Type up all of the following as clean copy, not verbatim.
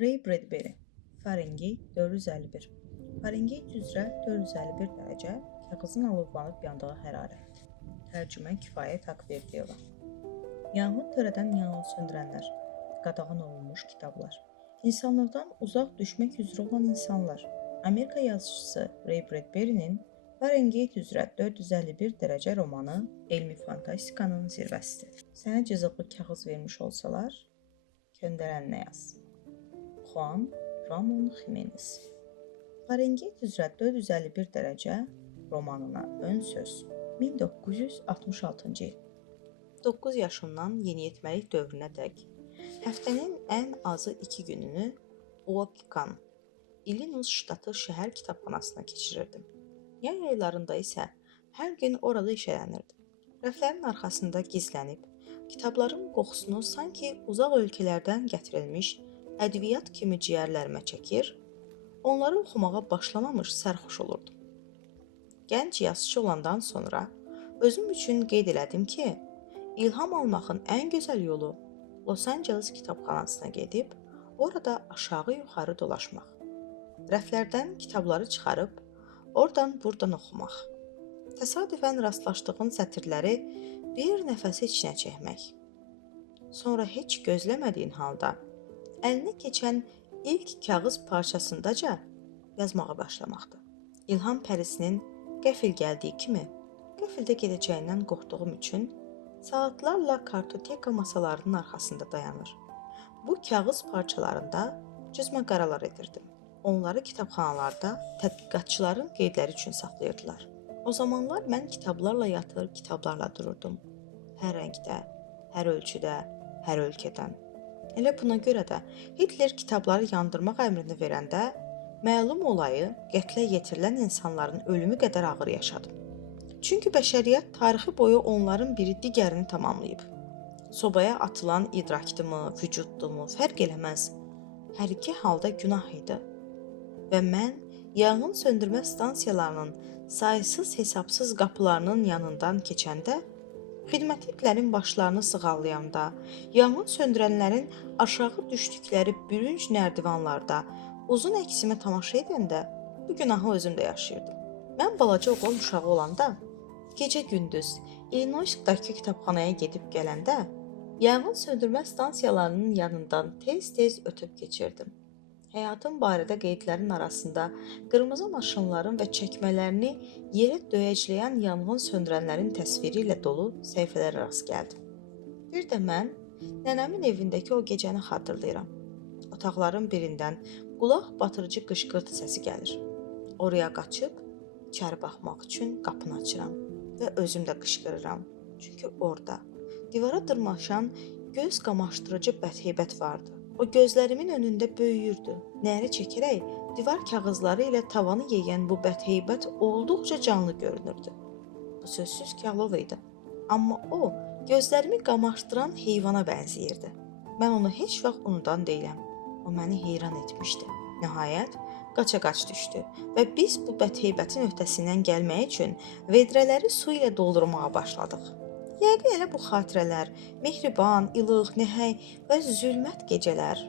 Ray Bradbury, Fahrenheit 451. Fahrenheit üzrə 451 dərəcə kağızın alovlanıb yandığı hərarətdir. Tərcümə Kifayət Haqverdiyeva. Yanğın törədən yanğın söndürənlər, qadağan olunmuş kitablar, insanlıqdan uzaq düşmək üzrə olan insanlar. Amerika yazıçısı Ray Bradbury'nin Fahrenheit üzrə 451 dərəcə romanı elmi fantastikanın zirvəsidir. Sənə cızıqlı kağız vermiş olsalar, göndərən nə yaz? Juan Ramon Jimenez. Fahrenheit üzrə 451 dərəcə romanına ön söz 1966-cı il. 9 yaşından yeniyetməlik dövrünədək həftənin ən azı 2 gününü Waukegan, Illinois ştatı şəhər kitabxanasına keçirirdim. Yay aylarında isə hər gün orada işlənirdim. Rəflərin arxasında gizlənib, kitabların qoxusunu sanki uzaq ölkələrdən gətirilmiş ədviyyat kimi ciyərlərimə çəkir, onları oxumağa başlamamış sərxoş olurdum. Gənc yazıçı olandan sonra özüm üçün qeyd elədim ki, ilham almağın ən gözəl yolu Los Angeles kitabxanasına gedib, orada aşağı-yuxarı dolaşmaq. Rəflərdən kitabları çıxarıb, oradan-buradan oxumaq. Təsadüfən rastlaşdığın sətirləri bir nəfəsə içinə çəkmək. Sonra heç gözləmədiyin halda əlinə keçən ilk kağız parçasındaca yazmağa başlamaqdır. İlham pərisinin qəfil gəldiyi kimi, qəfildə gedəcəyindən qorxduğum üçün saatlarla kartoteka masalarının arxasında dayanır. Bu kağız parçalarında cızma qaralar edirdim. Onları kitabxanalarda tədqiqatçıların qeydləri üçün saxlayırdılar. O zamanlar mən kitablarla yatır, kitablarla dururdum. Hər rəngdə, hər ölçüdə, hər ölkədən. Elə buna görə də Hitler kitabları yandırmaq əmrini verəndə məlum olayı qətlə yetirilən insanların ölümü qədər ağır yaşadım. Çünki bəşəriyyət tarixi boyu onların biri digərini tamamlayıb. Sobaya atılan idrakdımı, vücuddumı fərq eləməz. Hər iki halda günah idi. Və mən yanğın söndürmə stansiyalarının sayısız hesabsız qapılarının yanından keçəndə, xidməti itlərin başlarını sığallayanda, yanğın söndürənlərin aşağı düşdükləri bürünc nərdivanlarda uzun əksimə tamaşa edəndə bu günahı özümdə yaşayırdım. Mən balaca oğlan uşağı olanda, gecə-gündüz Illinoisdakı kitabxanaya gedib gələndə, yanğın söndürmə stansiyalarının yanından tez-tez ötüb keçirdim. Həyatım barədə qeydlərin arasında qırmızı maşınların və çəkmələrini yerə döyəcləyən yanğın söndürənlərin təsviri ilə dolu səhifələrə rast gəldim. Bir də mən nənəmin evindəki o gecəni xatırlayıram. Otaqların birindən qulaq batırıcı qışqırtı səsi gəlir. Oraya qaçıb, içəri baxmaq üçün qapını açıram və özüm də qışqırıram. Çünki orada divara dırmaşan göz qamaşdırıcı bədheybət vardı. O gözlərimin önündə böyüyürdü. Nərə çəkərək divar kağızları ilə tavanı yeyən bu bədheybət olduqca canlı görünürdü. Bu sözsüz ki, alov idi. Amma o, gözlərimi qamaşdıran heyvana bənzəyirdi. Mən onu heç vaxt unudan deyiləm. O məni heyran etmişdi. Nəhayət, qaça-qaç düşdü və biz bu bədheybətin öhdəsindən gəlmək üçün vedrələri su ilə doldurmağa başladıq. Yəqin elə bu xatirələr, mehriban, ilıq, nəhəng və zülmət gecələr,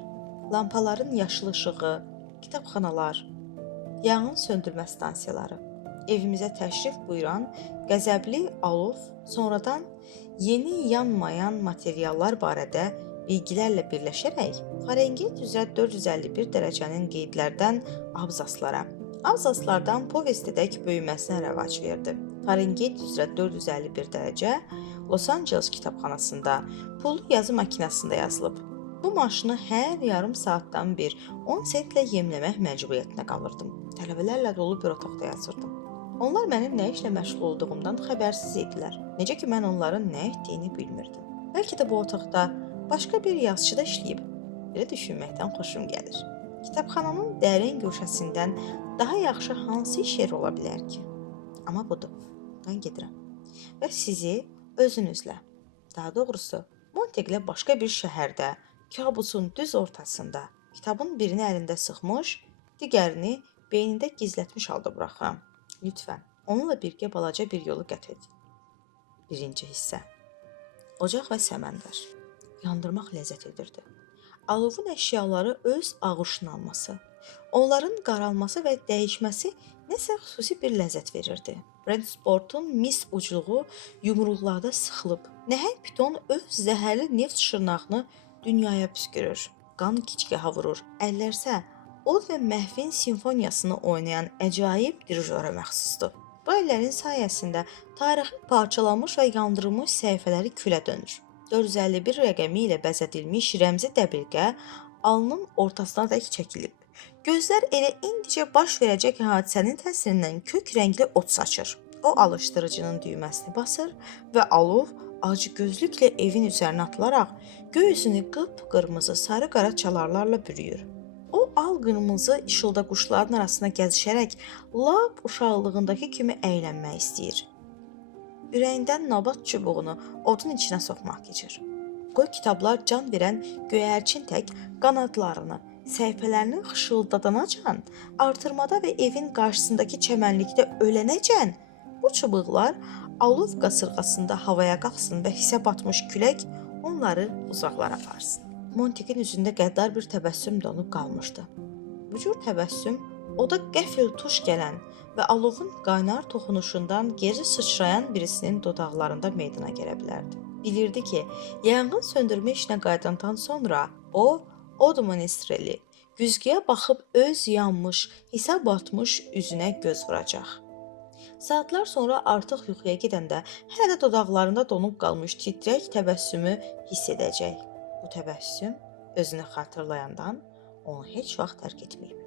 lampaların yaşıl işığı, kitabxanalar, yanğın söndürmə stansiyaları, evimizə təşrif buyuran qəzəbli alov, sonradan yeni yanmayan materiallar barədə bilgilərlə birləşərək Fahrenheit üzrə 451 dərəcənin qeydlərdən abzaslara, abzaslardan povestidək böyüməsinə rəvac verdi. Fahrenheit üzrə 451 dərəcə Los Angeles kitabxanasında pullu yazı makinasında yazılıb. Bu maşını hər yarım saatdan bir 10 sentlə yemləmək məcburiyyətinə qalırdım. Tələbələrlə dolu bir otaqda yazırdım. Onlar mənim nə işlə məşğul olduğumdan xəbərsiz idilər. Necə ki, mən onların nə etdiyini bilmirdim. Bəlkə də bu otaqda başqa bir yazıcı da işləyib. Belə düşünməkdən xoşum gəlir. Kitabxananın dərin güşəsindən daha yaxşı hansı iş yeri ola bilər ki? Amma budur, mən gedirəm. Və sizi özünüzlə, daha doğrusu Monteqlə başqa bir şəhərdə, kabusun düz ortasında, kitabın birini əlində sıxmış, digərini beynində gizlətmiş halda buraxıram. Lütfən, onunla birgə balaca bir yolu qət edin. 1-ci hissə. Ocaq və səməndər. Yandırmaq ləzzət edirdi. Alovun əşyaları öz ağuşuna alması, onların qaralması və dəyişməsi nəsə xüsusi bir ləzzət verirdi. Brentsportun mis ucluğu yumruqlarda sıxılıb. Nəhəng piton öz zəhərli neft şırnağını dünyaya püskürür. Qan gicgahı vurur. Əllərsə od və məhvin simfoniyasını oynayan əcaib dirijora məxsusdur. Bu əllərin sayəsində tarixin parçalanmış və yandırılmış səhifələri külə dönür. 451 rəqəmi ilə bəzədilmiş rəmzi dəbilqə alnın ortasına dək çəkilib. Gözlər elə indicə baş verəcək hadisənin təsirindən kök rəngli od saçır. O alışdırıcının düyməsini basır və alov acıgözlüklə evin üzərinə atılaraq göy üzünü qıpqırmızı sarı-qara çalarlarla bürüyür. O al-qırmızı işılda quşların arasına gəzişərək lap uşaqlığındakı kimi əylənmək istəyir. Ürəyindən nabat çubuğunu odun içinə soxmaq keçir. Qoy kitablar can verən göyərçin tək qanadlarını, səhifələrini xışıldadanacan, artırmada və evin qarşısındakı çəmənlikdə ölənəcən bu çubuqlar alov qasırğasında havaya qalxsın və hisə batmış külək onları uzaqlara aparsın. Montikin üzündə qəddar bir təbəssüm donub qalmışdı. Bu cür təbəssüm oda qəfil tuş gələn və alovun qaynar toxunuşundan geri sıçrayan birisinin dodaqlarında meydana gələ bilərdi. Bilirdi ki, yanğın söndürmə işinə qayıdandan sonra o, od ministreli, güzgüyə baxıb öz yanmış, hisə batmış üzünə göz vuracaq. Saatlar sonra artıq yuxuya gedəndə hələ də dodaqlarında donub qalmış titrək təbəssümü hiss edəcək. Bu təbəssüm özünü xatırlayandan onu heç vaxt tərk etməyib.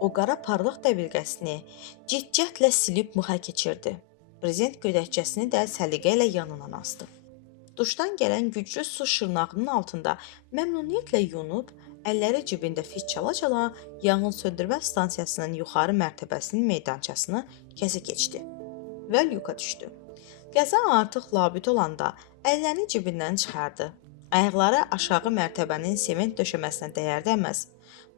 O qara parlaq dəbilqəsini ciddiyyətlə silib mühə keçirdi. Brezent gödəkçəsini də səliqə ilə yanından asdı. Duşdan gələn güclü su şırnağının altında məmnuniyyətlə yunub, əlləri cibində fit çala-çala yanğın söndürmə stansiyasının yuxarı mərtəbəsinin meydançasını kəsə keçdi və lyuka düşdü. Qəza artıq labüd olanda əllərini cibindən çıxardı. Ayaqları aşağı mərtəbənin sement döşəməsinə dəyər-dəyməz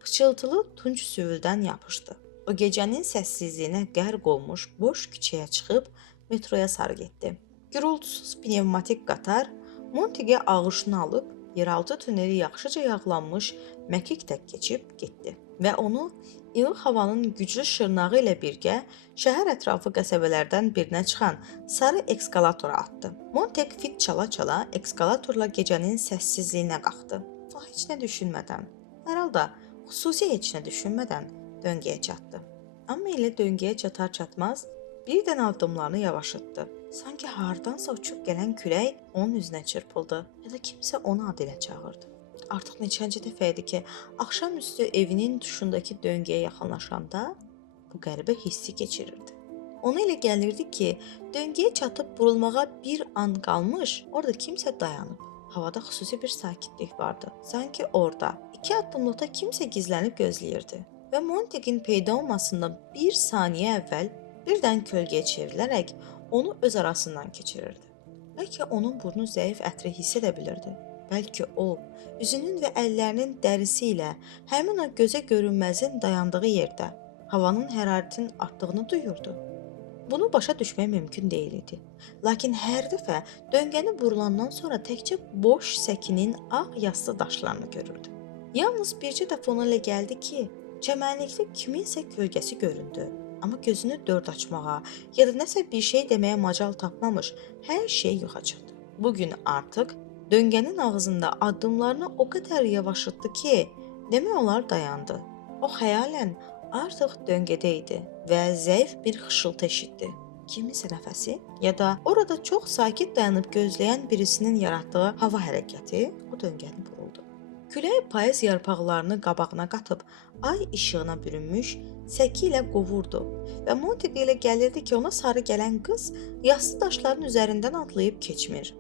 pıçıltılı tunç süvüldən yapışdı. O gecənin səssizliyinə qərq olmuş boş küçəyə çıxıb metroya sarı getdi. Gürültüsüz pnevmatik qatar Montiqə ağuşunu alıb yeraltı tüneli yaxşıca yağlanmış məkik tək keçib getdi və onu ilıq havanın güclü şırnağı ilə birgə şəhər ətrafı qəsəbələrdən birinə çıxan sarı ekskalatora atdı. Montek fit çala-çala ekskalatorla gecənin səssizliyinə qalxdı. O heç nə düşünmədən, hər halda xüsusi heç nə düşünmədən döngəyə çatdı. Amma elə döngəyə çatar-çatmaz birdən addımlarını yavaşıtdı. Sanki hardansa uçub gələn külək onun üzünə çırpıldı ya da kimsə onu adı ilə çağırdı. Artıq neçənci dəfə idi ki, axşamüstü evinin duşundakı döngəyə yaxınlaşanda bu qəribə hissi keçirirdi. Ona elə gəlirdi ki, döngəyə çatıb burulmağa bir an qalmış, orada kimsə dayanıb. Havada xüsusi bir sakitlik vardı. Sanki orada 2 addımlıqda kimsə gizlənib gözləyirdi və Montikin peyda olmasından bir saniyə əvvəl birdən kölgəyə çevrilərək onu öz arasından keçirirdi. Bəlkə onun burnu zəif ətri hiss edə bilirdi. Bəlkə o, üzünün və əllərinin dərisi ilə həmin o gözə görünməzin dayandığı yerdə havanın hərarətinin artdığını duyurdu. Bunu başa düşmək mümkün deyil idi. Lakin hər dəfə döngəni burulandan sonra təkcə boş səkinin ağ yassı daşlarını görürdü. Yalnız bircə dəfə ona elə gəldi ki, çəmənlikdə kiminsə kölgəsi göründü. Amma gözünü dörd açmağa ya da nəsə bir şey deməyə macal tapmamış hər şey yoxa çıxdı. Bugün artıq döngənin ağzında addımlarını o qədər yavaşıtdı ki, demək olar dayandı. O xəyalən artıq döngədə idi və zəif bir xışıltı eşitdi. Kiminsə nəfəsi ya da orada çox sakit dayanıb gözləyən birisinin yaratdığı hava hərəkəti o döngəni buruldu. Külək payız yarpaqlarını qabağına qatıb ay işığına bürünmüş səki ilə qovurdu və Montiqə elə gəlirdi ki, ona sarı gələn qız yassı daşların üzərindən atlayıb keçmir.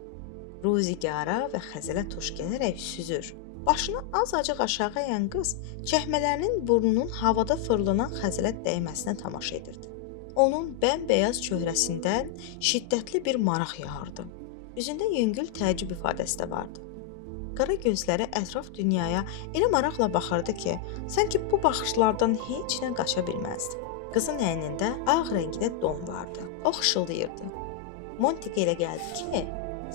Ruzigara və xəzələ tuş gələrək süzür. Başını azacıq aşağı əyən qız çəkmələrinin burnunun havada fırlanan xəzələ dəyməsinə tamaşa edirdi. Onun bəmbəyaz çöhrəsindən şiddətli bir maraq yağırdı. Üzündə yüngül təəccüb ifadəsi də vardı. Qara gözləri ətraf dünyaya elə maraqla baxırdı ki, sanki bu baxışlardan heç nə qaça bilməzdi. Qızın əynində ağ rəngdə don vardı. O xışıldayırdı. Montiqə elə gəldi ki,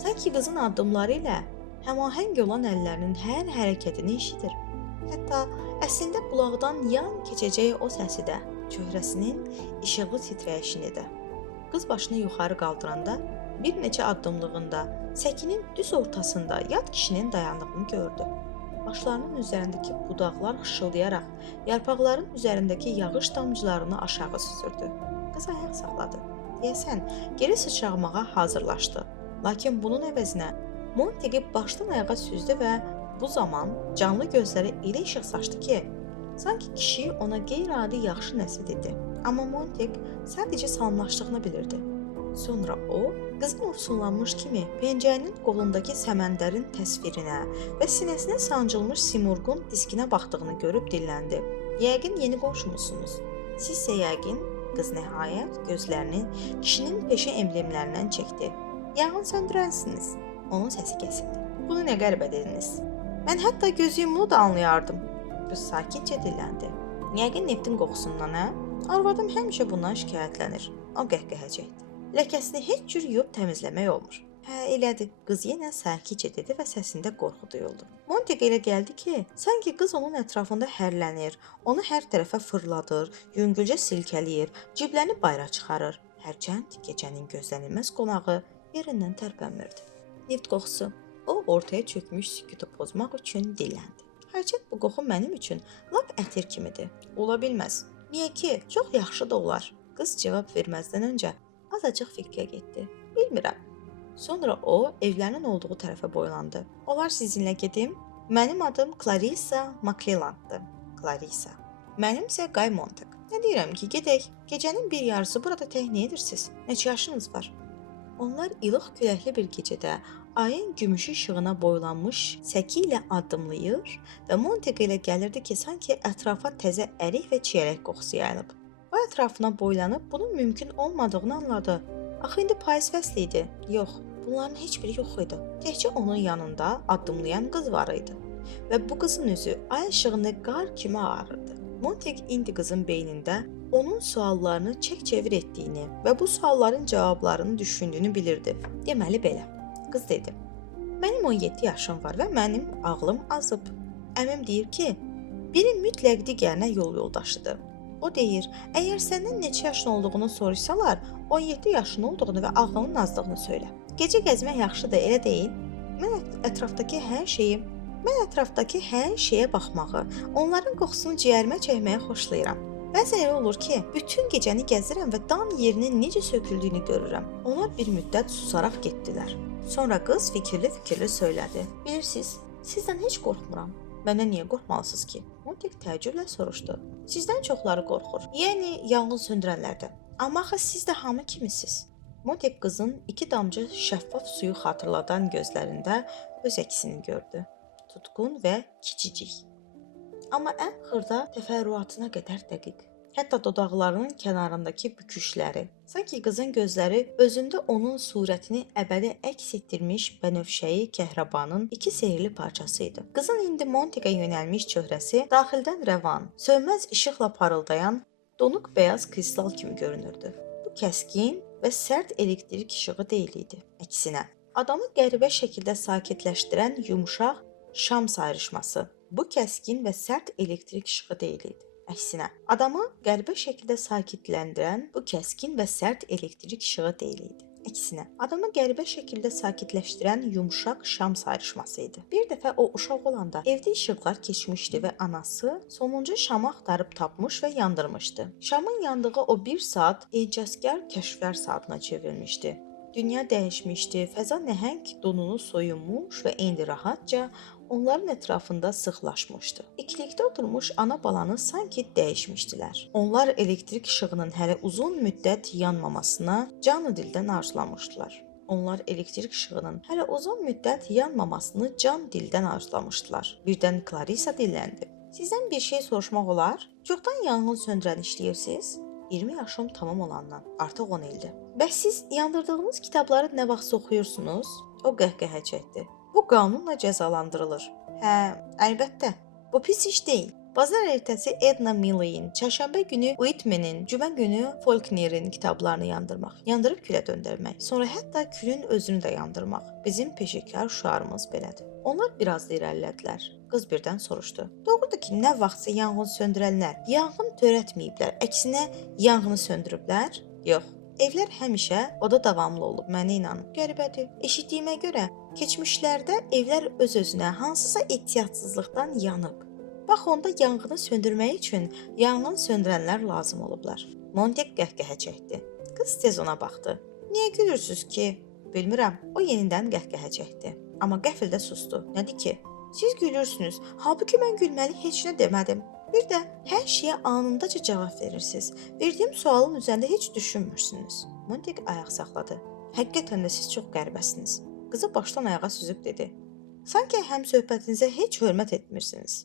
sanki qızın addımları ilə Həmahəng olan əllərinin hər hərəkətini eşidir. Hətta əslində qulaqdan yan keçəcək o səsi də, çöhrəsinin işıqlı titrəyişini də. Qız başını yuxarı qaldıranda bir neçə addımlığında səkinin düz ortasında yad kişinin dayandığını gördü. Başlarının üzərindəki budaqlar xışıldayaraq yarpaqların üzərindəki yağış damcılarını aşağı süzürdü. Qız ayaq saxladı. Deyəsən, geri sıçramağa hazırlaşdı. Lakin bunun əvəzinə Montiqi başdan ayağa süzdü və bu zaman canlı gözləri elə işıq saçdı ki, sanki kişi ona qeyri-adi yaxşı nəsə dedi. Amma Montiq sadəcə salamlaşdığını bilirdi. Sonra o, qızın ofsunlanmış kimi pencəyinin qolundakı səməndərin təsvirinə və sinəsinə sancılmış simurqun diskinə baxdığını görüb dilləndi. Yəqin yeni qonşumusunuz. Sizsə yəqin, qız nəhayət gözlərini kişinin peşə emblemlərindən çəkdi. Yanğın söndürənsiniz. Onun səsi kəsildi. Bunu nə qəribə dediniz? Mən hətta göz yumulu da anlayardım. Qız sakitcə dilləndi. Yəqin neftin qoxusundan, hə? Arvadım həmişə bundan şikayətlənir. O qəhqəhə çəkdi. Ləkəsini heç cür yuyub təmizləmək olmur. Hə, elədir. Qız yenə sakitcə dedi və səsində qorxu duyuldu. Montiqə elə gəldi ki, sanki qız onun ətrafında hərlənir, onu hər tərəfə fırladır, yüngülcə silkələyir, cibləri bayıra çıxarır. Hərçənd gecənin gözlənilməz qonağı yerindən tərpənmirdi. Neft qoxusu. O ortaya çökmüş sükutu pozmaq üçün dilləndi. Hərçənd bu qoxu mənim üçün lap ətir kimidir. Ola bilməz. Niyə ki? Çox yaxşı da olar. Qız cavab verməzdən öncə azacıq fikrə getdi. Bilmirəm. Sonra o evlərinin olduğu tərəfə boylandı. Olar sizinlə gedim? Mənim adım Clarissa McClellanddır. Clarissa. Mənimsə Guy Montague. Nə deyirəm ki, gedək. Gecənin bir yarısı burada tək nə edirsiniz? Neçə yaşınız var? Onlar ilıq küləkli bir gecədə ayın gümüşü işığına boylanmış səki ilə addımlayır və Montague ilə gəlirdi ki, sanki ətrafa təzə ərik və çiyələk qoxusu yayılıb. O ətrafına boylanıb bunun mümkün olmadığını anladı. Axı indi payız fəsli idi. Yox, bunların heç biri yox idi. Təkcə onun yanında addımlayan qız var idi. Və bu qızın üzü ay işığında qar kimi ağarırdı. Montague indi qızın beynində onun suallarını çək-çevir etdiyini və bu sualların cavablarını düşündüyünü bilirdi. Deməli belə. Qız dedi. Mənim 17 yaşım var və mənim ağlım azıb. Əmim deyir ki, biri mütləq digərinə yol yoldaşıdır. O deyir, əgər səndən neçə yaşın olduğunu soruşsalar, 17 yaşın olduğunu və ağlının azdığını söylə. Gecə gəzmək yaxşıdır, elə deyil? Mən ətrafdakı hər şeyə baxmağı, onların qoxusunu ciyərimə çəkməyə xoşlayıram. Bəzən elə olur ki, bütün gecəni gəzirəm və dan yerinin necə söküldüyünü görürəm. Onlar bir müddət susaraq getdilər. Sonra qız fikirli-fikirli söylədi. Bilirsiniz, sizdən heç qorxmuram. Məndən niyə qorxmalısınız ki? Montague təəccüblə soruşdu. Sizdən çoxları qorxur. Yəni yanğın söndürənlərdən. Amma axı siz də hamı kimisiniz? Montague qızın 2 damcı şəffaf suyu xatırladan gözlərində öz əksini gördü. Tutqun və kiçicik. Amma ən xırda təfərrüatına qədər dəqiq. Hətta dodaqlarının kənarındakı büküşləri. Sanki qızın gözləri özündə onun surətini əbədi əks etdirmiş bənövşəyi kəhrabanın 2 sehrli parçası idi. Qızın indi Montague-ə yönəlmiş çöhrəsi daxildən rəvan, sönməz işıqla parıldayan donuq bəyaz kristal kimi görünürdü. Bu kəskin və sərt elektrik işığı deyil idi. Əksinə, adamı qəribə şəkildə sakitləşdirən yumşaq şam sayrışması. Bu kəskin və sərt elektrik işığı deyil idi. Əksinə, adamı qəribə şəkildə sakitləndirən bu kəskin və sərt elektrik işığı deyil idi. Əksinə, adamı qəribə şəkildə sakitləşdirən yumşaq şam sayrışması idi. Bir dəfə o uşaq olanda evdə işıqlar keçmişdi və anası sonuncu şamı axtarıb tapmış və yandırmışdı. Şamın yandığı o 1 saat ecazkar kəşflər saatına çevrilmişdi. Dünya dəyişmişdi, fəza nəhəng donunu soyunmuş və indi rahatca onların ətrafında sıxlaşmışdı. İkilikdə oturmuş ana balanı sanki dəyişmişdilər. Onlar elektrik işığının hələ uzun müddət yanmamasına canı dildən arzulamışdılar. Onlar elektrik işığının hələ uzun müddət yanmamasını can dildən arzulamışdılar. Birdən Clarissa dilləndi. Sizdən bir şey soruşmaq olar? Çoxdan yanğın söndürən işləyirsiniz? 20 yaşım tamam olandan, artıq 10 ildir. Bəs siz yandırdığınız kitabları nə vaxt oxuyursunuz? O qəhqəhə çəkdi. Bu qanunla cəzalandırılır. Hə, əlbəttə. Bu pis iş deyil. Bazar ertəsi Edna Milley'in, çərşənbə günü Whitman'in, cümə günü Faulkner'in kitablarını yandırmaq, yandırıb külə döndərmək, sonra hətta külün özünü də yandırmaq. Bizim peşəkar şüarımız belədir. Onlar biraz da irəlilədilər. Qız birdən soruşdu. Doğrudur ki, nə vaxtsa yanğın söndürənlər yanğın törətməyiblər, əksinə yanğını söndürüblər? Yox. Evlər həmişə oda davamlı olub, mənə inanın. Qəribədir. Eşitdiyimə görə keçmişlərdə evlər öz-özünə hansısa ehtiyatsızlıqdan yanıb. Bax onda yanğını söndürmək üçün yanğın söndürənlər lazım olublar. Montek qəhqəhə çəkdi. Qız tez ona baxdı. Niyə gülürsüz ki? Bilmirəm. O yenidən qəhqəhə çəkdi. Amma qəfildə susdu. Nədir ki? Siz gülürsünüz. Halbuki mən gülməli heç nə demədim. Bir də hər şeyə anındaca cavab verirsiniz. Verdiyim sualın üzərində heç düşünmürsünüz. Montek ayaq saxladı. Həqiqətən də siz çox qəribəsiniz. Qızı başdan ayağa süzüb dedi. Sanki həm söhbətinizə heç hörmət etmirsiniz.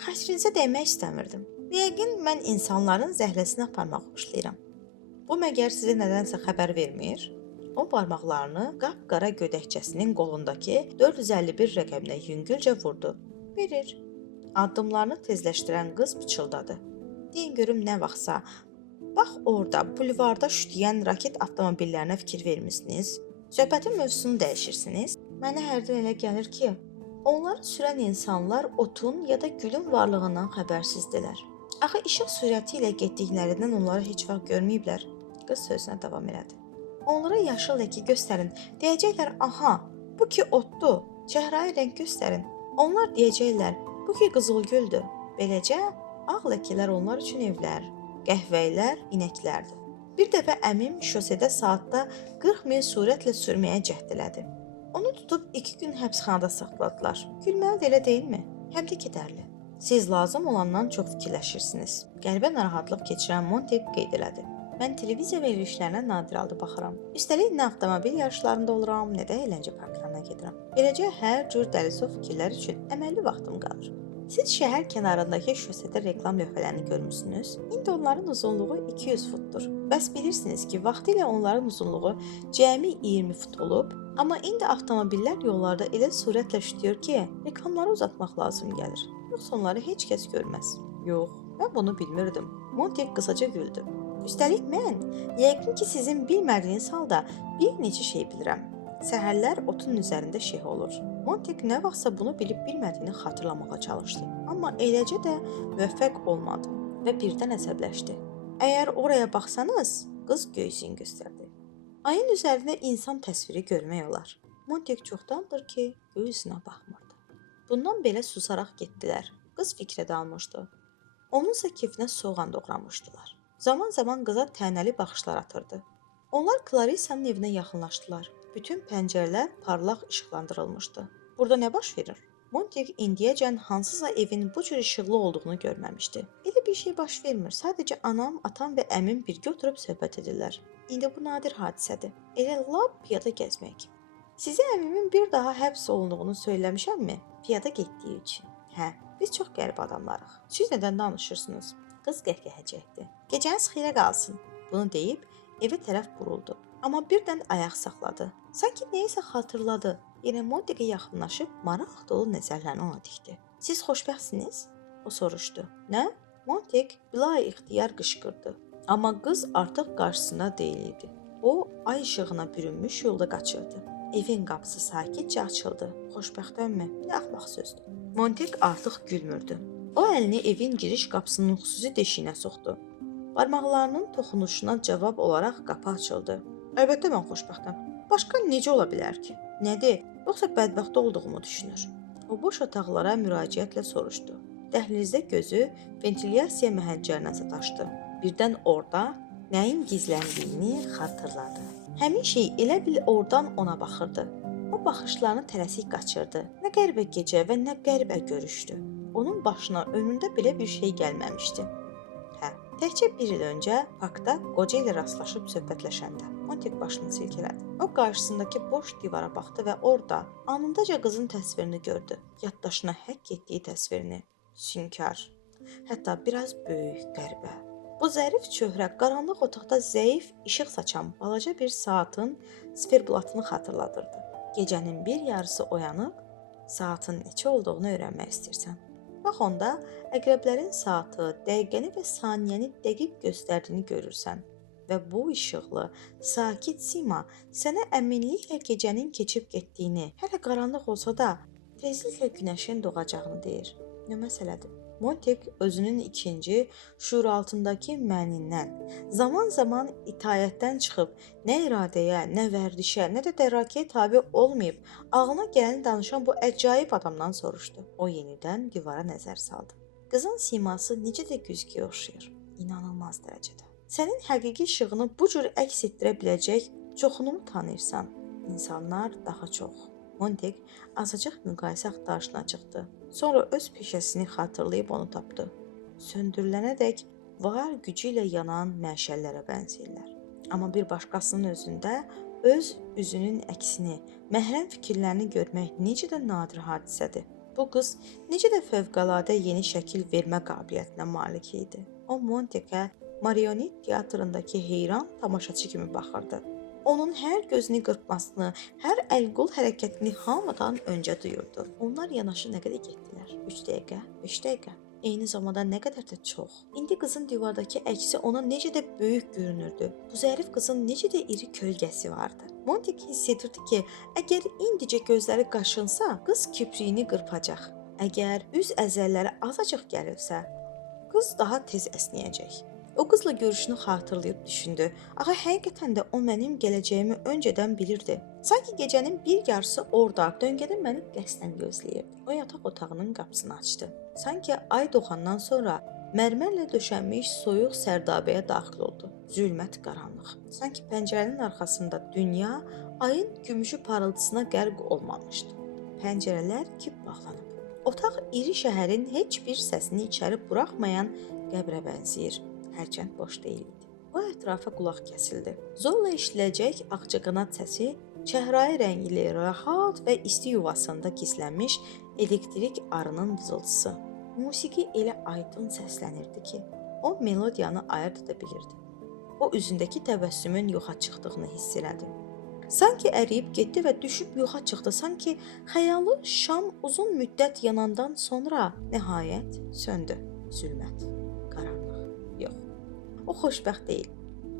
Xətrinizə dəymək istəmirdim. Yəqin mən insanların zəhləsini aparmaq xoşlayıram. Bu məgər sizə nədənsə xəbər vermir? O barmaqlarını qapqara gödəkçəsinin qolundakı 451 rəqəminə yüngülcə vurdu. Verir. Addımlarını tezləşdirən qız pıçıldadı. Deyin görüm nə vaxtsa. Bax orada bulvarda şütüyən raket avtomobillərinə fikir vermisiniz? Söhbətin mövzusunu dəyişirsiniz. Mənə hərdən elə gəlir ki, onları sürən insanlar otun ya da gülün varlığından xəbərsizdirlər. Axı işıq sürəti ilə getdiklərindən onları heç vaxt görməyiblər. Qız sözünə davam elədi. Onlara yaşıl ləkə göstərin. Deyəcəklər, aha, bu ki otdur. Çəhrayı rəng göstərin. Onlar deyəcəklər, bu ki qızılgüldür. Beləcə, ağ ləkələr onlar üçün evlər, qəhvəylər, inəklərdir. Bir dəfə əmim şosedə saatda 40 mil sürətlə sürməyə cəhd elədi. Onu tutub 2 gün həbsxanada saxladılar. Gülməli elə deyilmi? Həm də kədərli. Siz lazım olandan çox fikirləşirsiniz. Qəlbə narahatlıq keçirən Montek qeyd elədi. Mən televiziya verilişlərinə nadir halda baxıram. Üstəlik nə avtomobil yarışlarında oluram, nə də əyləncə parklarına gedirəm. Beləcə hər cür dəlisov fikirlər üçün əməlli vaxtım qalır. Siz şəhər kənarındakı şosedə reklam lövhələrini görmüsünüz? İndi onların uzunluğu 200 futdur. Bəs bilirsiniz ki, vaxtilə onların uzunluğu cəmi 20 fut olub, amma indi avtomobillər yollarda elə sürətlə şütüyor ki, reklamları uzatmaq lazım gəlir. Yoxsa onları heç kəs görməz. Yox, mən bunu bilmirdim. Montek qısaca güldü. Üstəlik mən, yəqin ki, sizin bilmədiyiniz halda bir neçə şey bilirəm. Səhərlər otun üzərində şeh olur. Montek nə vaxtsa bunu bilib bilmədiyini xatırlamağa çalışdı. Amma eləcə də müvəffəq olmadı və birdən əsəbləşdi. Əgər oraya baxsanız, qız göysün göstərdi. Ayın üzərində insan təsviri görmək olar. Montek çoxdandır ki, göy üzünə baxmırdı. Bundan belə susaraq getdilər. Qız fikrə dalmışdı. Onunsa kefinə soğan doğramışdılar. Zaman-zaman qıza tənəli baxışlar atırdı. Onlar Clarisa'nın evinə yaxınlaşdılar. Bütün pəncərələr parlaq işıqlandırılmışdı. Burada nə baş verir? Montek indiyəcən hansısa evin bu cür işıqlı olduğunu görməmişdi. Elə bir şey baş vermir. Sadəcə anam, atam və əmim birgə oturub söhbət edirlər. İndi bu nadir hadisədir. Elə lap piyada gəzmək. Sizə əmimin bir daha həbs olunduğunu söyləmişəmmi? Piyada getdiyi üçün. Hə, biz çox qəribə adamlarıq. Siz nədən danışırsınız? Qız qəhqəhə çəkdi. Gecəniz xeyrə qalsın. Bunu deyib evə tərəf buruldu. Amma birdən ayaq saxladı. Sanki nəyisə xatırladı. Yenə Montekə yaxınlaşıb maraq dolu nəzərlərini ona dikdi. Siz xoşbəxtsiniz? O soruşdu. Nə? Montek bila ixtiyar qışqırdı. Amma qız artıq qarşısında deyildi. O ay işığına bürünmüş yolda qaçırdı. Evin qapısı sakitcə açıldı. Xoşbəxtənmi? Nə axmaq sözdür. Montek artıq gülmürdü. O əlini evin giriş qapısının xüsusi deşiyinə soxdu. Barmaqlarının toxunuşuna cavab olaraq qapı açıldı. Əlbəttə mən xoşbəxtəm. Başqa necə ola bilər ki? Nədir? Yoxsa bədbəxt olduğumu düşünür? O boş otaqlara müraciətlə soruşdu. Dəhlizdə gözü ventilyasiya məhəccərinə sataşdı. Birdən orada nəyin gizləndiyini xatırladı. Həmin şey elə bil oradan ona baxırdı. O baxışlarını tələsik qaçırdı. Nə qəribə gecə və nə qəribə görüşdü. Onun başına ömründə belə bir şey gəlməmişdi. Təkcə bir il öncə parkda qoca ilə rastlaşıb söhbətləşəndə Montek başını silkələdi. O qarşısındakı boş divara baxdı və orada anındaca qızın təsvirini gördü. Yaddaşına həkk etdiyi təsvirini. Sünkar, hətta biraz böyük, qəribə. Bu zərif çöhrə qaranlıq otaqda zəif işıq saçan balaca bir saatın sferblatını xatırladırdı. Gecənin bir yarısı oyanıb saatın neçə olduğunu öyrənmək istəyirsən. Bax onda əqrəblərin saatı, dəqiqəni və saniyəni dəqiq göstərdiyini görürsən və bu işıqlı, sakit sima sənə əminliklə gecənin keçib getdiyini, hələ qaranlıq olsa da tezliklə günəşin doğacağını deyir. Nə məsələdir? Montek özünün ikinci şuur altındakı mənindən zaman-zaman itaətdən çıxıb nə iradəyə, nə vərdişə, nə də dərakəyə tabe olmayıb, ağlına gələni danışan bu əcaib adamdan soruşdu. O yenidən divara nəzər saldı. Qızın siması necə də güzgüyə oxşayır. İnanılmaz dərəcədə. Sənin həqiqi işığını bu cür əks etdirə biləcək çoxunu mu tanıyırsan? İnsanlar daha çox. Montek azacıq müqayisə axtarışına çıxdı. Sonra öz peşəsini xatırlayıb onu tapdı. Söndürülənədək var gücü ilə yanan məşəllərə bənzəyirlər. Amma bir başqasının özündə öz üzünün əksini, məhrəm fikirlərini görmək necə də nadir hadisədir. Bu qız necə də fövqəladə yeni şəkil vermə qabiliyyətinə malik idi. O Montekə marionet teatrındakı heyran tamaşaçı kimi baxırdı. Onun hər gözünü qırpmasını, hər əl-qol hərəkətini hamıdan öncə duyurdu. Onlar yanaşı nə qədər getdilər? 3 dəqiqə, 5 dəqiqə. Eyni zamanda nə qədər də çox. İndi qızın divardakı əksi ona necə də böyük görünürdü. Bu zərif qızın necə də iri kölgəsi vardı. Montek hiss edirdi ki, əgər indicə gözləri qaşınsa, qız kipriyini qırpacaq. Əgər üz əzəlləri azacıq gəlirsə, qız daha tez əsnəyəcək. O qızla görüşünü xatırlayıb düşündü. Axı həqiqətən də o mənim gələcəyimi öncədən bilirdi. Sanki gecənin bir yarısı orada, döngədə məni qəsdən gözləyirdi. O yataq otağının qapısını açdı. Sanki ay doğandan sonra mərmərlə döşənmiş soyuq sərdabəyə daxil oldu. Zülmət, qaranlıq. Sanki pəncərənin arxasında dünya ayın gümüşü parıltısına qərq olmamışdı. Pəncərələr kip bağlanıb. Otaq iri şəhərin heç bir səsini içəri buraxmayan qəbrə bənzəyir. Hərçənd boş deyildi. O ətrafa qulaq kəsildi. Zorla eşidiləcək ağcaqanad səsi çəhrayı rəngli, rahat və isti yuvasında gizlənmiş elektrik arının vızıltısı. Musiqi elə aydın səslənirdi ki, o melodiyanı ayırd edə bilirdi. O üzündəki təbəssümün yoxa çıxdığını hiss elədi. Sanki əriyib getdi və düşüb yoxa çıxdı. Sanki xəyalı şam uzun müddət yanandan sonra nəhayət söndü. Zülmət, qaranlıq. Yox. O xoşbəxt deyil.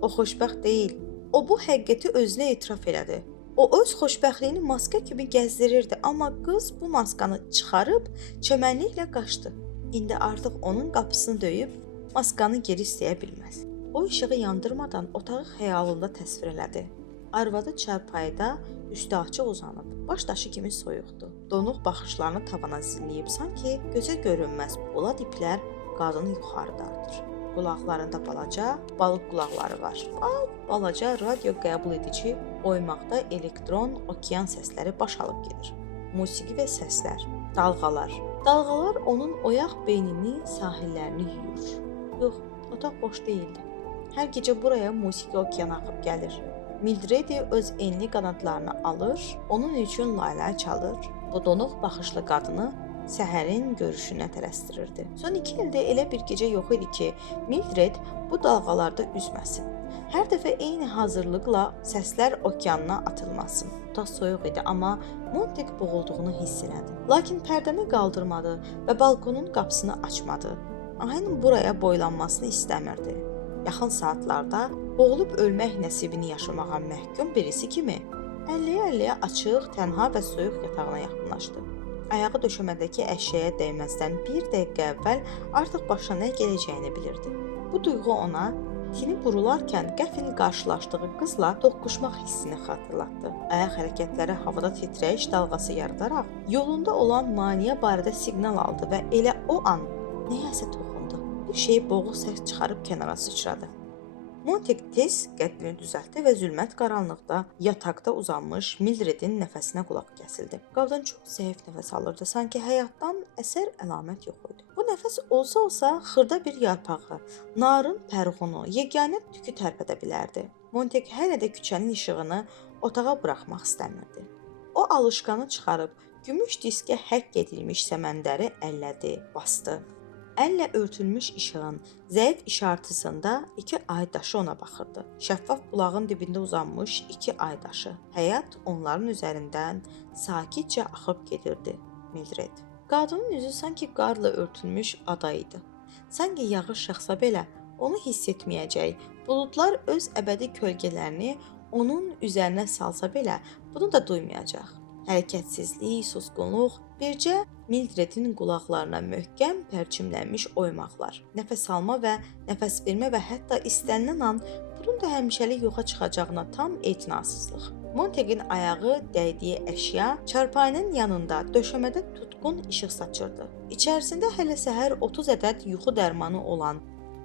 O xoşbəxt deyil. O bu həqiqəti özünə etiraf elədi. O öz xoşbəxtliyini maska kimi gəzdirirdi, amma qız bu maskanı çıxarıb çəmənliklə qaçdı. İndi artıq onun qapısını döyüb maskanı geri istəyə bilməz. O işığı yandırmadan otağı xəyalında təsvir elədi. Arvadı çarpayıda üstü açıq uzanıb, baş daşı kimi soyuqdu. Donuq baxışlarını tavana zilləyib, sanki gözə görünməz polad iplər qadını yuxarı dartır. Qulaqlarında balaca balıq qulaqları var. Balaca radio qəbul edici oymaqda elektron okean səsləri baş alıb gedir. Musiqi və səslər, dalğalar. Dalğalar onun oyaq beynini, sahillərini yuyur. Yox, otaq boş deyildi. Hər gecə buraya musiqi okeanı axıb gəlir. Mildredi öz enli qanadlarını alır, onun üçün layla çalır. Bu donuq baxışlı qadını səhərin görüşünə tələsdirirdi. Son 2 ildə elə bir gecə yox idi ki, Mildred bu dalğalarda üzməsin. Hər dəfə eyni hazırlıqla səslər okeanına atılmasın. Otaq soyuq idi, amma Montek boğulduğunu hiss elədi. Lakin pərdəni qaldırmadı və balkonun qapısını açmadı. Ayın buraya boylanmasını istəmirdi. Yaxın saatlarda boğulub ölmək nəsibini yaşamağa məhkum birisi kimi əlləyə-əlləyə açıq, tənha və soyuq yatağına yaxınlaşdı. Ayağı döşəmədəki əşyaya dəyməzdən bir dəqiqə əvvəl artıq başına nə gələcəyini bilirdi. Bu duyğu ona tini burularkən qəfil qarşılaşdığı qızla toqquşmaq hissini xatırlatdı. Ayaq hərəkətləri havada titrəyiş dalğası yaradaraq yolunda olan maneə barədə siqnal aldı və elə o an nəyəsə toxundu. Bir şey boğuq səs çıxarıb kənara sıçradı. Montek tez qəddini düzəltdi və zülmət qaranlıqda yataqda uzanmış Mildredin nəfəsinə qulaq kəsildi. Qadın çox zəif nəfəs alırdı, sanki həyatdan əsər əlamət yox idi. Bu nəfəs olsa xırda bir yarpağı, narın pərğunu, yeganə tükü tərpədə bilərdi. Montek hələ də küçənin işığını otağa buraxmaq istəmirdi. O alışqanı çıxarıb gümüş diskə həkk edilmiş səməndəri əllədi, bastı. Əllə örtülmüş işığın zəif işartısında 2 ay daşı ona baxırdı. Şəffaf bulağın dibində uzanmış 2 ay daşı. Həyat onların üzərindən sakitcə axıb gedirdi. Mildred. Qadının üzü sanki qarla örtülmüş ada idi. Sanki yağış yağsa belə onu hiss etməyəcək. Buludlar öz əbədi kölgələrini onun üzərinə salsa belə bunu da duymayacaq. Hərəkətsizlik, susqunluq, bircə Mildredin qulaqlarına möhkəm pərçimlənmiş oymaqlar, nəfəs alma və nəfəs vermə və hətta istənilən an bunun da həmişəlik yoxa çıxacağına tam etinasızlıq. Monteqin ayağı dəydiyi əşya çarpayının yanında döşəmədə tutqun işıq saçırdı. İçərisində hələ səhər 30 ədəd yuxu dərmanı olan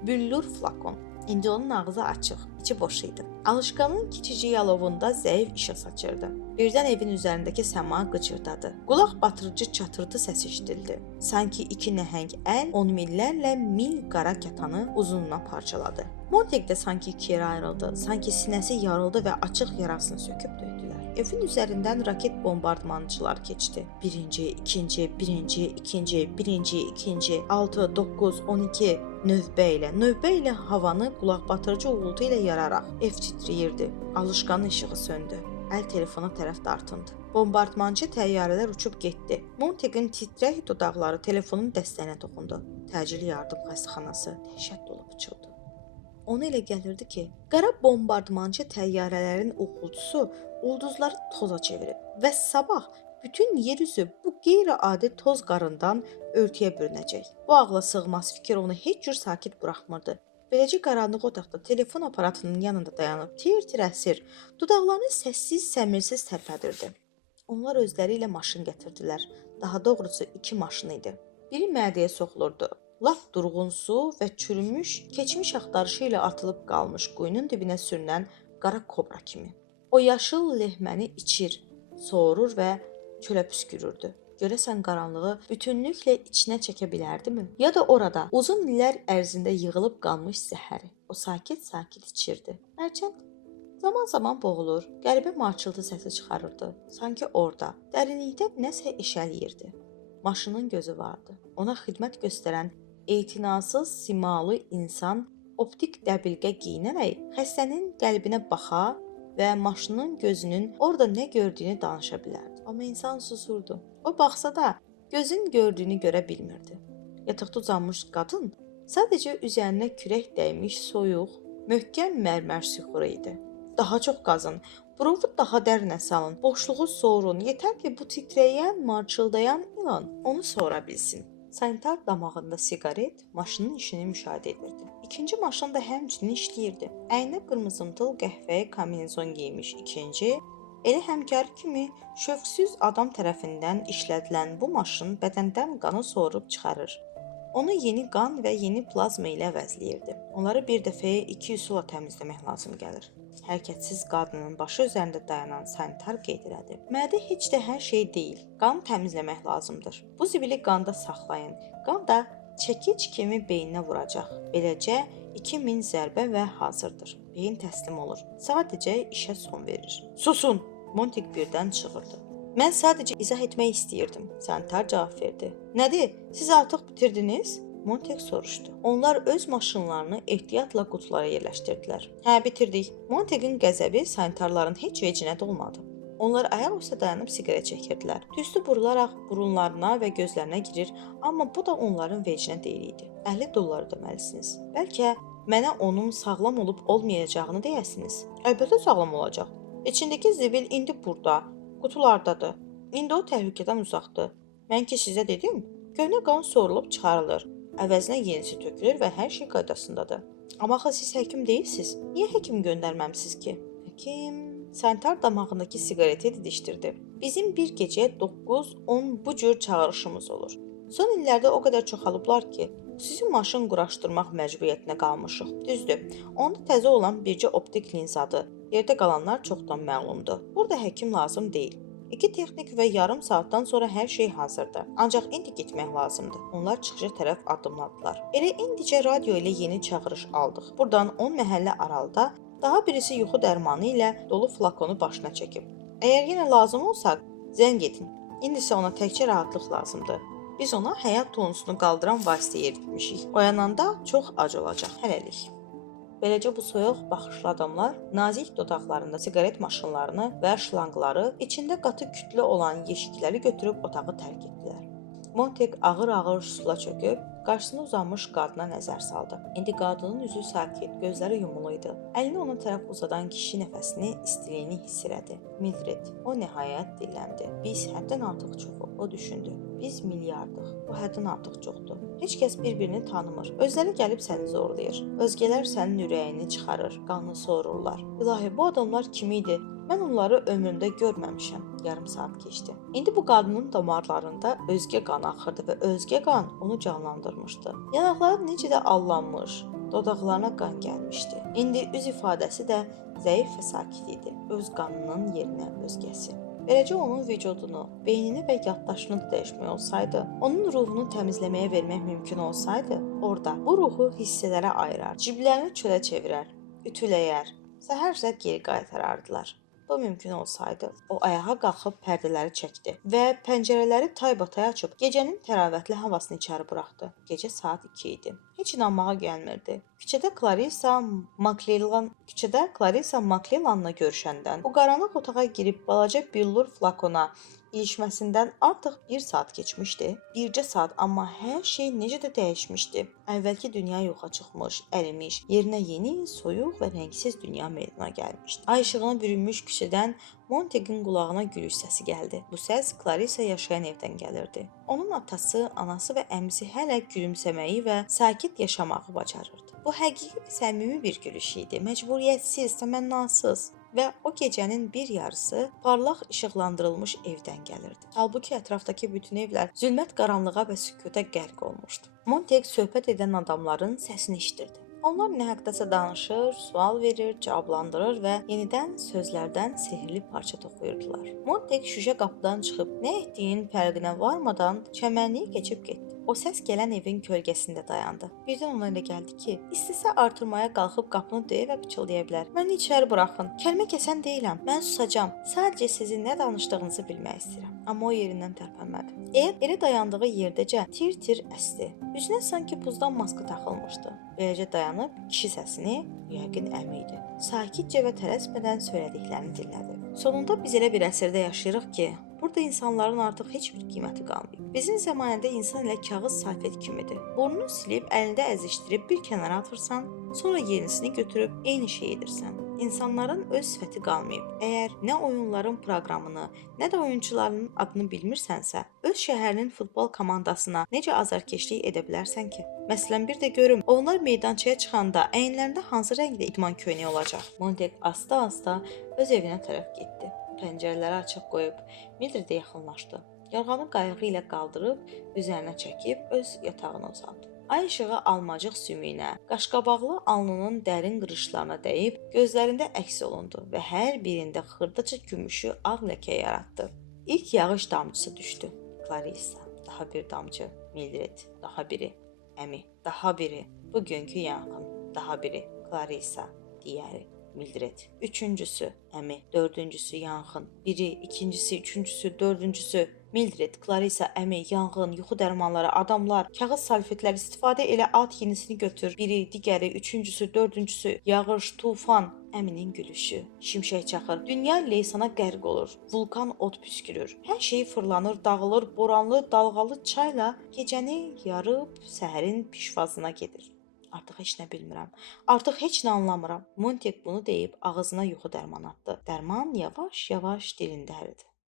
büllur flakon. İndi onun ağzı açıq, içi boş idi. Alışqanın kiçicik yalovunda zəif işıq saçırdı. Birdən evin üzərindəki səma qıcırdadı. Qulaq batırıcı çatırtı səsi eşidildi. Sanki iki nəhəng əl on millərlə mil qara kətanı uzunluğuna parçaladı. Monteq də sanki ikiyə ayrıldı, sanki sinəsi yarıldı və açıq yarasını söküb döydülər. Evin üzərindən raket bombardmançılar keçdi. Birinci, ikinci, 6, 9, 12 növbə ilə havanı qulaqbatırıcı uğultu ilə yararaq ev titrəyirdi. Alışqanın işığı söndü. Əl telefona tərəf dartındı. Bombardmançı təyyarələr uçub getdi. Monteqin titrək dodaqları telefonun dəstəyinə toxundu. Təcili yardım xəstəxanası dəhşət dolu pıçıldı. Ona elə gəlirdi ki, qara bombardmançı təyyarələrin uğultusu ulduzları toza çevirib və sabah bütün yer üzü bu qeyri-adi toz qarından örtüyə bürünəcək. Bu ağla sığmaz fikir onu heç cür sakit buraxmırdı. Beləcə qaranlıq otaqda telefon aparatının yanında dayanıb tir-tir əsir, dodaqlarını səssiz, səmirsiz tərpədirdi. Onlar özləri ilə maşın gətirdilər. Daha doğrusu 2 maşın idi. Biri mədəyə soxulurdu. Lap durğun su və çürümüş, keçmiş axtarışı ilə atılıb qalmış quyunun dibinə sürünən qara kobra kimi. O yaşıl lehməni içir, soğurur və çölə püskürürdü. Görəsən qaranlığı bütünlüklə içinə çəkə bilərdimi? Ya da orada uzun illər ərzində yığılıb qalmış zəhəri o sakit-sakit içirdi. Hərçənd zaman-zaman boğulur, qəribə marçıltı səsi çıxarırdı. Sanki orada, dərinlikdə nəsə eşəliyirdi. Maşının gözü vardı. Ona xidmət göstərən etinasız simalı insan optik dəbilqə giyinərək xəstənin qəlbinə baxa və maşının gözünün orada nə gördüyünü danışa bilərdi. Amma insan susurdu. O baxsa da gözün gördüyünü görə bilmirdi. Yataqda uzanmış qadın sadəcə üzərinə kürək dəymiş soyuq, möhkəm mərmər süxuru idi. Daha çox qazın, burovu daha dərinə salın, boşluğu sorun, yetər ki bu titrəyən, marçıldayan ilan onu sora bilsin. Sanitar damağında siqaret maşının işini müşahidə edirdi. İkinci maşın da həmçinin işləyirdi. Əyninə qırmızımtıl qəhvəyi kombinezon geymiş ikinci, elə həmkarı kimi şövqsüz adam tərəfindən işlədilən bu maşın bədəndən qanı sorub çıxarır. Onu yeni qan və yeni plazma ilə əvəzləyirdi. Onları bir dəfəyə 2 üsulla təmizləmək lazım gəlir. Hərəkətsiz qadının başı üzərində dayanan sanitar qeyd elədi. Mədə heç də hər şey deyil. Qanı təmizləmək lazımdır. Bu zibili qanda saxlayın. Qan da çəkic kimi beyninə vuracaq. Beləcə 2000 zərbə və hazırdır. Beyin təslim olur. Sadəcə işə son verir. Susun! Monteq birdən çığırdı. Mən sadəcə izah etmək istəyirdim. Sanitar cavab verdi. Nədir? Siz artıq bitirdiniz? Monteq soruşdu. Onlar öz maşınlarını ehtiyatla qutulara yerləşdirdilər. Hə, bitirdik. Monteqin qəzəbi sanitarların heç vecinə dolmadı. Onlar ayaq üstə dayanıb siqaret çəkirdilər. Tüstü burularaq burunlarına və gözlərinə girir, amma bu da onların vecinə deyil idi. 50 dollar ödəməlisiniz. Bəlkə mənə onun sağlam olub olmayacağını deyəsiniz. Əlbəttə sağlam olacaq. İçindəki zibil indi burada, qutulardadır. İndi o təhlükədən uzaqdır. Mən ki sizə dedim, köhnə qan sorulub çıxarılır. Əvəzinə yenisi tökülür və hər şey qaydasındadır. Amma axı siz həkim deyilsiz. Niyə həkim göndərməmisiz ki? Həkim... Sanitar damağındakı siqareti didişdirdi. Bizim bir gecəyə 9-10 bu cür çağırışımız olur. Son illərdə o qədər çoxalıblar ki, sizin maşın quraşdırmaq məcburiyyətinə qalmışıq. Düzdür, onda təzə olan bircə optik linzadır. Yerdə qalanlar çoxdan məlumdur. Burada həkim lazım deyil. 2 texnik və yarım saatdan sonra hər şey hazırdır. Ancaq indi getmək lazımdır. Onlar çıxışa tərəf addımladılar. Elə indicə radio ilə yeni çağırış aldıq. Buradan 10 məhəllə aralıda daha birisi yuxu dərmanı ilə dolu flakonu başına çəkib. Əgər yenə lazım olsa, zəng edin. İndi isə ona təkcə rahatlıq lazımdır. Biz ona həyat tonusunu qaldıran vasitə yeritmişik. Oyananda çox ac olacaq. Hələlik. Beləcə bu soyuq baxışlı adamlar nazik dodaqlarında siqaret maşınlarını və şlanqları, içində qatı kütlə olan yeşikləri götürüb otağı tərk etdilər. Monteq ağır-ağır stula çöküb qarşısına uzanmış qadına nəzər saldı. İndi qadının üzü sakit, gözləri yumulu idi. Əlini ona tərəf uzadan kişi nəfəsini, istiliyini hiss elədi. Mildred, o nəhayət dilləndi. Biz həddən artıq çoxuq, o düşündü. Biz milyardıq. Bu həddən artıq çoxdur. Heç kəs bir-birini tanımır. Özləri gəlib səni zorlayır. Özgələr sənin ürəyini çıxarır, qanını sorurlar. İlahi, bu adamlar kim idi? Mən onları ömrümdə görməmişəm. Yarım saat keçdi. İndi bu qadının damarlarında özgə qan axırdı və özgə qan onu canlandırmışdı. Yanaqları necə də allanmış, dodaqlarına qan gəlmişdi. İndi üz ifadəsi də zəif və sakit idi. Öz qanının yerinə özgəsi. Beləcə onun vücudunu, beynini və yaddaşını da dəyişmək olsaydı, onun ruhunu təmizləməyə vermək mümkün olsaydı, orada bu ruhu hissələrə ayırar, ciblərini çölə çevirər, ütüləyər, səhər-səhər geri qaytarardılar. Bu mümkün olsaydı, o ayağa qalxıb pərdələri çəkdi və pəncərələri taybatay açıb gecənin təravətli havasını içəri buraxdı. Gecə saat 2 idi. Heç inanmağa gəlmirdi. Küçədə Clarissa Maclellanla görüşəndən, o qaranlıq otağa girib balaca billur flakona ilişməsindən artıq 1 saat keçmişdi. Bircə saat, amma hər şey necə də dəyişmişdi. Əvvəlki dünya yoxa çıxmış, ərimiş, yerinə yeni, soyuq və rəngsiz dünya meydana gəlmişdi. Ay işığına bürünmüş küçədən Montague'in qulağına gülüş səsi gəldi. Bu səs Clarissa yaşayan evdən gəlirdi. Onun atası, anası və əmisi hələ gülümsəməyi və sakit yaşamağı bacarırdı. Bu həqiqi və səmimi bir gülüş idi, məcburiyyətsiz, təmənnasız. Və o gecənin bir yarısı parlaq işıqlandırılmış evdən gəlirdi. Halbuki ətrafdakı bütün evlər zülmət, qaranlığa və sükuta qərq olmuşdu. Montague söhbət edən adamların səsini eşidirdi. Onlar nə haqqdasa danışır, sual verir, cavablandırır və yenidən sözlərdən sehirli parça toxuyurdular. Montague şüşə qapıdan çıxıb nə etdiyinin fərqinə varmadan çəmənliyi keçib getdi. O səs gələn evin kölgəsində dayandı. Birdən ona elə gəldi ki, istəsə artırmaya qalxıb qapını döyə və pıçıldaya bilər. Məni içəri buraxın. Kəlmə kəsən deyiləm. Mən susacağam. Sadəcə sizin nə danışdığınızı bilmək istəyirəm. Amma o yerindən tərpənmədi. Elə dayandığı yerdəcə tir-tir əsdi. Üzünə sanki buzdan maska taxılmışdı. Beləcə dayanıb kişi səsini, yəqin əmi idi, sakitcə və tələsmədən söylədiklərini dinlədi. Sonunda biz elə bir əsrdə yaşayırıq ki, burada insanların artıq heç bir qiyməti qalmayıb. Bizim zəmanədə insan elə kağız salfet kimidir. Burnunu silib, əlində əzişdirib bir kənara atırsan, sonra yenisini götürüb eyni şey edirsən. İnsanların öz sifəti qalmayıb. Əgər nə oyunların proqramını, nə də oyunçuların adını bilmirsənsə, öz şəhərinin futbol komandasına necə azarkeşlik edə bilərsən ki? Məsələn, bir də görüm, onlar meydançaya çıxanda əyinlərində hansı rəngdə idman köynəyi olacaq? Montague asta-asta öz evinə tərəf getdi. Pəncərələri açıq qoyub Mildredə yaxınlaşdı. Yorğanı qayığı ilə qaldırıb, üzərinə çəkib öz yatağına uzandı. Ay işığı almacıq sümüyünə, qaşqabaqlı alnının dərin qırışlarına dəyib, gözlərində əks olundu və hər birində xırdaca gümüşü ağ ləkə yaratdı. İlk yağış damcısı düşdü. Clarissa, daha bir damcı, Mildred, daha biri, əmi, daha biri, bugünkü yanğın, daha biri, Clarissa, digəri, Mildred, üçüncüsü, əmi, dördüncüsü, yanğın, biri, ikincisi, üçüncüsü, dördüncüsü, Mildred, Clarissa, əmi, yanğın, yuxu dərmanları, adamlar, kağız salfetlər istifadə elə at yenisini götür. Biri, digəri, üçüncüsü, dördüncüsü, yağış, tufan, əminin gülüşü, şimşək çaxır. Dünya leysana qərq olur, vulkan od püskürür. Hər şey fırlanır, dağılır, boranlı, dalğalı çayla gecəni yarıb səhərin pişvazına gedir. Artıq heç nə bilmirəm. Artıq heç nə anlamıram. Montague bunu deyib ağzına yuxu dərmanı atdı. Dərman yavaş-yavaş dilində əridi.